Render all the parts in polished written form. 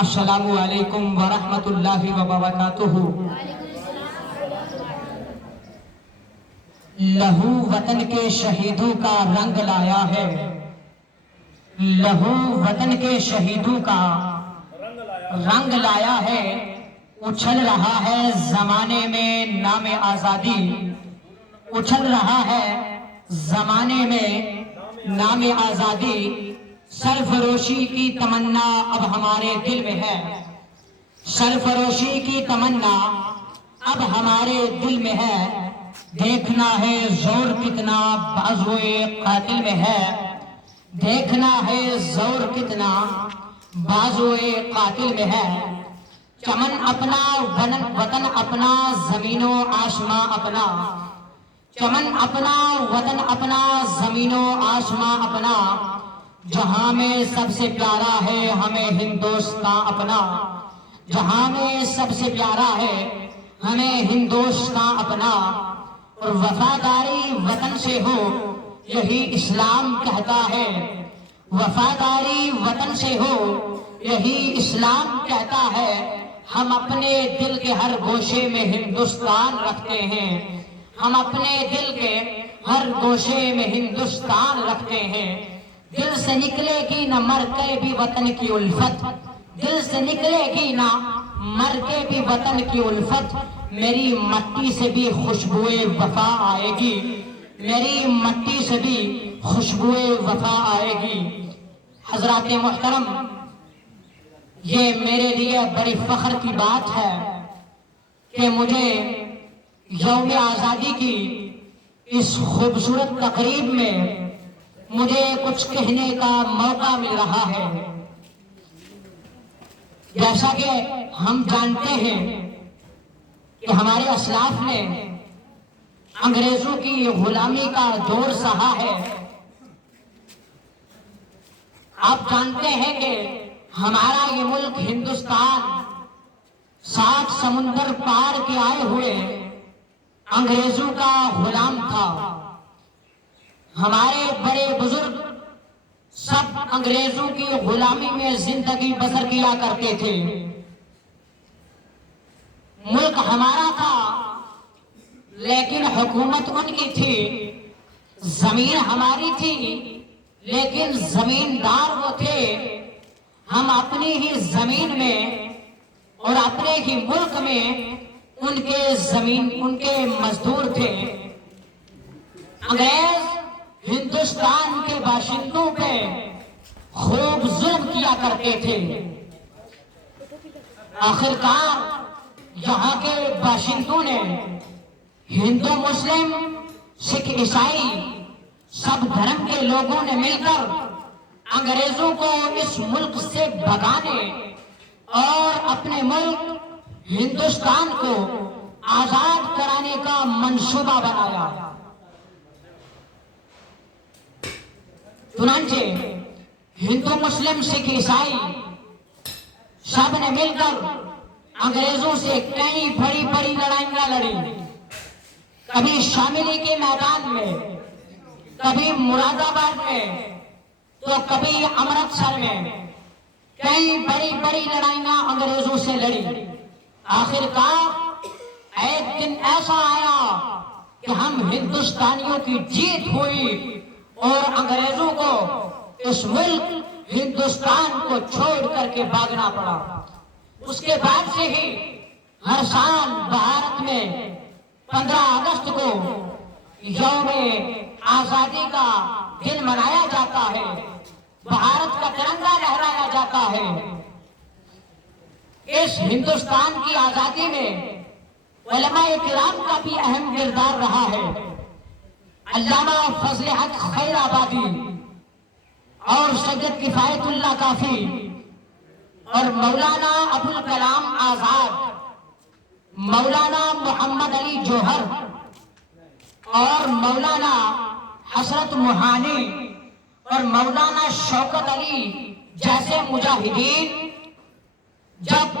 السلام علیکم ورحمۃ اللہ وبرکاتہ۔ لہو وطن کے شہیدوں کا رنگ لایا ہے، لہو وطن کے شہیدوں کا رنگ لایا ہے، اچھل رہا ہے زمانے میں نام آزادی، اچھل رہا ہے زمانے میں نام آزادی، سرفروشی کی تمنا اب ہمارے دل میں ہے، سرفروشی کی تمنا اب ہمارے دل میں ہے، دیکھنا ہے زور کتنا بازوئے قاتل میں ہے، دیکھنا ہے زور کتنا بازوئے قاتل میں ہے، چمن اپنا وطن اپنا زمین و آسماں اپنا، چمن اپنا وطن اپنا زمین و آسماں اپنا، جہاں میں سب سے پیارا ہے ہمیں ہندوستان اپنا، جہاں میں سب سے پیارا ہے ہمیں ہندوستان اپنا، اور وفاداری وطن سے ہو یہی اسلام کہتا ہے، وفاداری وطن سے ہو یہی اسلام کہتا ہے، ہم اپنے دل کے ہر گوشے میں ہندوستان رکھتے ہیں، ہم اپنے دل کے ہر گوشے میں ہندوستان رکھتے ہیں، دل سے نکلے گی نہ مر کے بھی وطن کی الفت، دل سے نکلے گی نہ مر کے بھی وطن کی الفت، میری مٹی سے بھی خوشبوئے وفا آئے گی، میری مٹی سے بھی خوشبوئے وفا آئے گی۔ حضرات محترم، یہ میرے لیے بڑی فخر کی بات ہے کہ مجھے یوم آزادی کی اس خوبصورت تقریب میں مجھے کچھ کہنے کا موقع مل رہا ہے۔ جیسا کہ ہم جانتے ہیں کہ ہمارے اسلاف نے انگریزوں کی غلامی کا دور سہا ہے، آپ جانتے ہیں کہ ہمارا یہ ملک ہندوستان 7 سمندر پار کے آئے ہوئے انگریزوں کا غلام تھا، ہمارے بڑے بزرگ سب انگریزوں کی غلامی میں زندگی بسر کیا کرتے تھے، ملک ہمارا تھا لیکن حکومت ان کی تھی، زمین ہماری تھی لیکن زمیندار وہ تھے، ہم اپنی ہی زمین میں اور اپنے ہی ملک میں ان کے مزدور تھے۔ انگریز ہندوستان کے باشندوں پہ خوب ظلم کیا کرتے تھے، آخرکار یہاں کے باشندوں نے ہندو مسلم سکھ عیسائی سب دھرم کے لوگوں نے مل کر انگریزوں کو اس ملک سے بھگانے اور اپنے ملک ہندوستان کو آزاد کرانے کا منصوبہ بنایا۔ چنانچہ ہندو مسلم سکھ عیسائی سب نے مل کر انگریزوں سے کئی بڑی بڑی لڑائیاں لڑی، کبھی شاملی کے میدان میں، کبھی مراد آباد میں، تو کبھی امرتسر میں، کئی بڑی بڑی لڑائیاں انگریزوں سے لڑی۔ آخرکار ایک دن ایسا آیا کہ ہم ہندوستانیوں کی جیت ہوئی اور انگریزوں کو اس ملک ہندوستان کو چھوڑ کر کے بھاگنا پڑا۔ اس کے بعد سے ہی ہر سال بھارت میں 15 اگست کو یوم آزادی کا دن منایا جاتا ہے، بھارت کا ترنگا لہرایا جاتا ہے۔ اس ہندوستان کی آزادی میں علماء کرام کا بھی اہم کردار رہا ہے۔ علامہ فضل حق خیر آبادی اور سید کفایت اللہ کافی اور مولانا ابوالکلام آزاد، مولانا محمد علی جوہر اور مولانا حسرت موہانی اور مولانا شوکت علی جیسے مجاہدین جب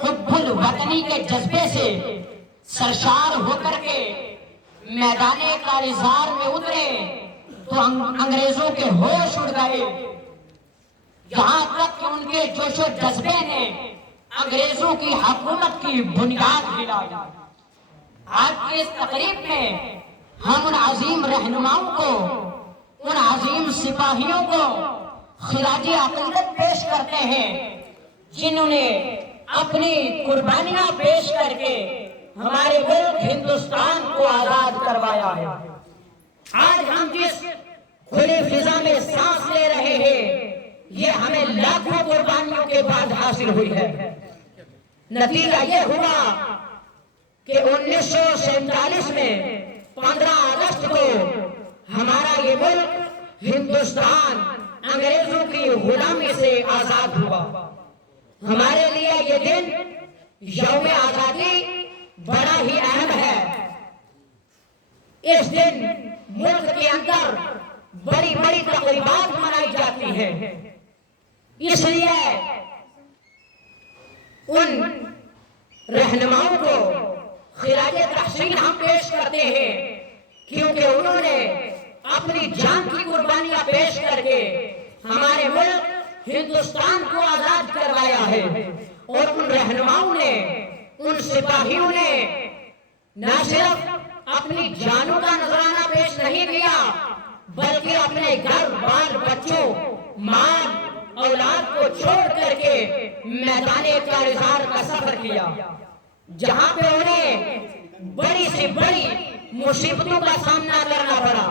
حب الوطنی کے جذبے سے سرشار ہو کر کے میدان کارزار میں اترے تو انگریزوں کے ہوش اڑ گئے، یہاں تک کہ ان کے جوش و جذبے نے انگریزوں کی حکومت کی بنیاد ہلا دی۔ آج کی اس تقریب میں ہم ان عظیم رہنماؤں کو، ان عظیم سپاہیوں کو خراج عقیدت پیش کرتے ہیں جنہوں نے اپنی قربانیاں پیش کر کے ہمارے ملک ہندوستان کو آزاد کروایا ہے۔ آج ہم جس کھلی فضا میں سانس لے رہے ہیں یہ ہمیں لاکھوں قربانیوں کے بعد حاصل ہوئی ہے۔ نتیجہ یہ ہوا کہ 1947 میں 15 اگست کو ہمارا یہ ملک ہندوستان انگریزوں کی غلامی سے آزاد ہوا۔ ہمارے لیے یہ دن یوم آزادی بڑا ہی اہم ہے۔ اس دن ملک کے اندر بڑی بڑی تقریبات منائی جاتی ہیں۔ اس لیے ان رہنماؤں کو خراج تحسین ہم پیش کرتے ہیں کیونکہ انہوں نے اپنی جان کی قربانیاں پیش کر کے ہمارے ملک ہندوستان کو آزاد کروایا ہے۔ اور ان رہنماؤں نے، ان سپاہیوں نے نہ صرف اپنی جانوں کا نذرانہ پیش نہیں کیا بلکہ اپنے گھر بار، بچوں، مال، اولاد کو چھوڑ کر کے میدان کارزار کا سفر کیا، جہاں پہ انہیں بڑی سے بڑی مصیبتوں کا سامنا کرنا پڑا۔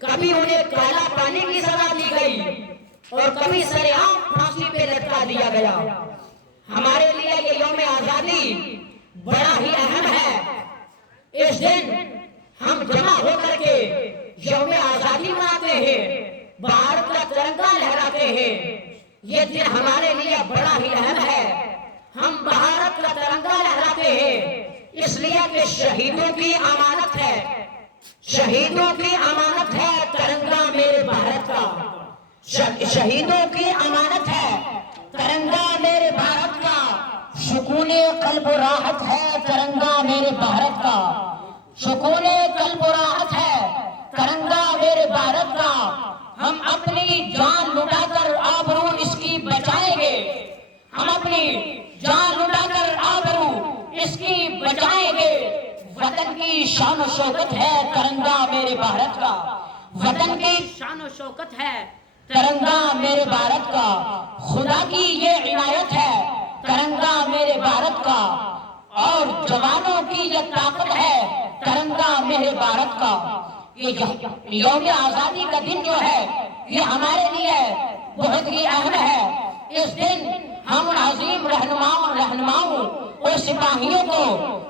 کبھی انہیں کالا پانی کی سزا دی گئی اور کبھی سر عام پھانسی پہ لٹکا دیا گیا۔ ہمارے لیے یہ یوم آزادی بڑا ہی اہم ہے۔ اس دن ہم جمع ہو کر کے یوم آزادی مناتے ہیں، بھارت کا ترنگا لہراتے ہیں۔ یہ دن ہمارے لیے بڑا ہی اہم ہے۔ ہم بھارت کا ترنگا لہراتے ہیں اس لیے کہ شہیدوں کی امانت ہے، شہیدوں کی امانت ہے ترنگا میرے بھارت کا، شہیدوں کی امانت ہے ترنگا میرے بھارت کا، سکون قلب و راحت ہے ترنگا میرے بھارت کا، سکون قلب و راحت ہے ترنگا میرے بھارت کا۔ ہم اپنی جان لٹا کر آبرو اس کی بچائیں گے، ہم اپنی جان لٹا کر آبرو اس کی بچائیں گے۔ وطن کی شان و شوکت ہے ترنگا میرے بھارت کا، وطن کی شان و شوکت ہے ترنگا میرے بھارت کا، خدا کی یہ عنایت ہے ترنگا میرے بھارت کا، اور جوانوں کی یہ طاقت ہے ترنگا میرے بھارت کا۔ یہ یوم آزادی کا دن جو ہے یہ ہمارے لیے بہت ہی اہم ہے۔ اس دن ہم عظیم رہنماؤں اور سپاہیوں کو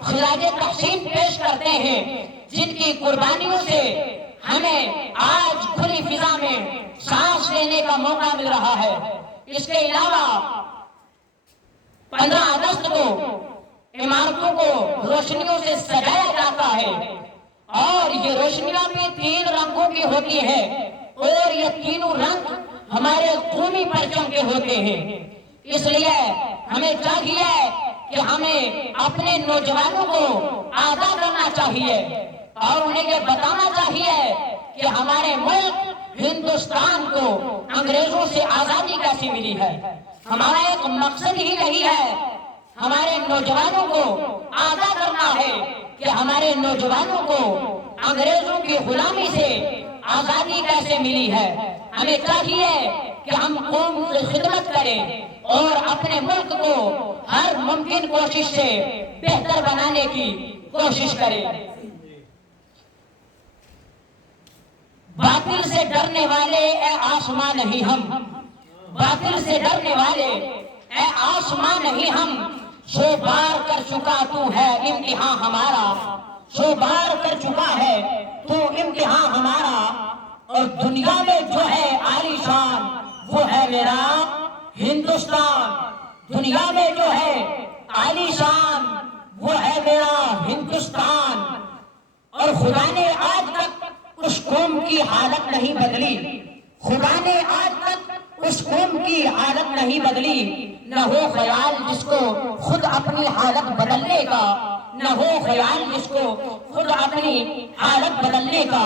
خراج تحسین پیش کرتے ہیں جن کی قربانیوں سے ہمیں آج کھلی فضا میں سانس لینے کا موقع مل رہا ہے۔ اس کے علاوہ 15 اگست کو عمارتوں کو روشنیوں سے سجایا جاتا ہے اور یہ روشنیاں بھی 3 رنگوں کی ہوتی ہیں اور یہ تینوں رنگ ہمارے قومی پرچم کے ہوتے ہیں۔ اس لیے ہمیں چاہیے کہ ہمیں اپنے نوجوانوں کو آگاہ کرنا چاہیے اور انہیں یہ بتانا چاہیے کہ ہمارے ملک ہندوستان کو انگریزوں سے آزادی کیسے ملی ہے۔ ہمارا ایک مقصد ہی نہیں ہے، ہمارے نوجوانوں کو آگاہ کرنا ہے کہ ہمارے نوجوانوں کو انگریزوں کی غلامی سے آزادی کیسے ملی ہے۔ ہمیں چاہیے کہ ہم قوم کی خدمت کریں اور اپنے ملک کو ہر ممکن کوشش سے بہتر بنانے کی کوشش کریں۔ باطل سے ڈرنے والے اے آسمان نہیں ہم، باطل سے ڈرنے والے اے آسمان نہیں ہم، 100 بار کر چکا تو ہے امتحان ہمارا، 100 بار کر چکا ہے تو امتحان ہمارا، اور دنیا میں جو ہے عالی شان وہ ہے میرا ہندوستان، دنیا میں جو ہے عالی شان وہ ہے میرا ہندوستان۔ اور خدا نے آج تک اس قوم کی حالت نہیں بدلی، خدا نے آج تک اس قوم کی حالت نہیں بدلی۔ نہ ہو خیال جس کو خود اپنی حالت بدلنے کا، نہ ہو خیال جس کو خود اپنی حالت بدلنے کا۔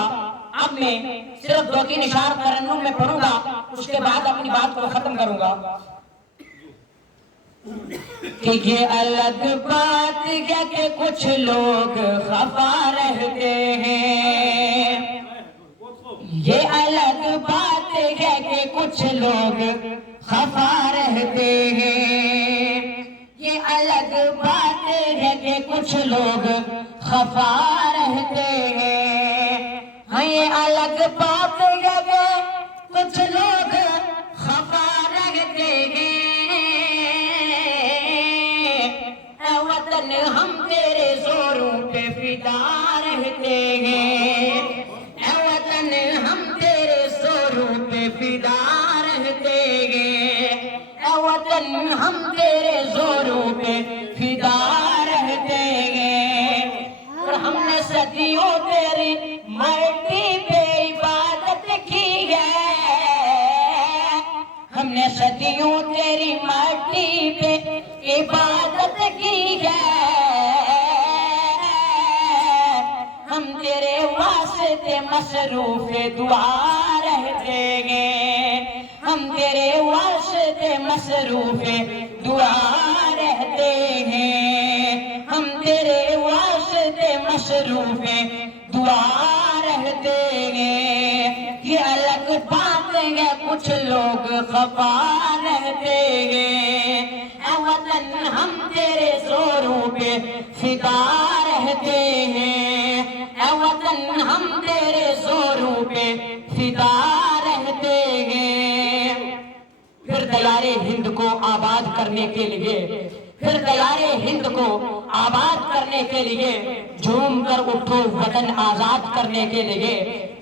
اب میں صرف 2-3 اشعار ترنم میں پڑھوں گا، اس کے بعد اپنی بات کو ختم کروں گا کہ یہ الگ بات ہے کہ کچھ لوگ خفا رہتے ہیں، یہ الگ بات ہے کہ کچھ لوگ خفا رہتے ہیں، یہ الگ بات ہے کہ کچھ لوگ خفا رہتے ہیں، ہاں یہ الگ بات ہے کہ کچھ لوگ خفا رہتے ہیں، اے وطن ہم تیرے زوروں پہ فدا رہتے ہیں، اے وطن ہم تیرے زوروں پہ فدا رہتے ہیں، اے وطن ہم تیرے زوروں پہ فدا رہتے ہیں، اور ہم نے صدیوں تیری مٹی پہ عبادت کی ہے، ہم نے صدیوں تیری مٹی پہ عبادت کی ہے، ہم تیرے واسطے مصروف دعا رہتے ہیں، ہم تیرے واسطے مصروف دعا رہتے ہیں، ہم تیرے واسطے مصروف دعا رہتے ہیں، یہ الگ بات ہے کچھ لوگ خفا رہتے ہیں، اے وطن ہم تیرے زوروں پہ فدا رہتے ہیں، اے وطن ہم تیرے زوروں پہ فدا رہتے ہیں، پھر دیار ہند کو آباد کرنے کے لیے، پھر دیار ہند کو آباد کرنے کے لیے جھوم کر اٹھو وطن آزاد کرنے کے لیے،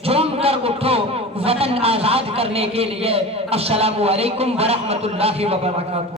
جھوم کر اٹھو وطن آزاد کرنے کے لیے۔ السلام علیکم ورحمۃ اللہ وبرکاتہ۔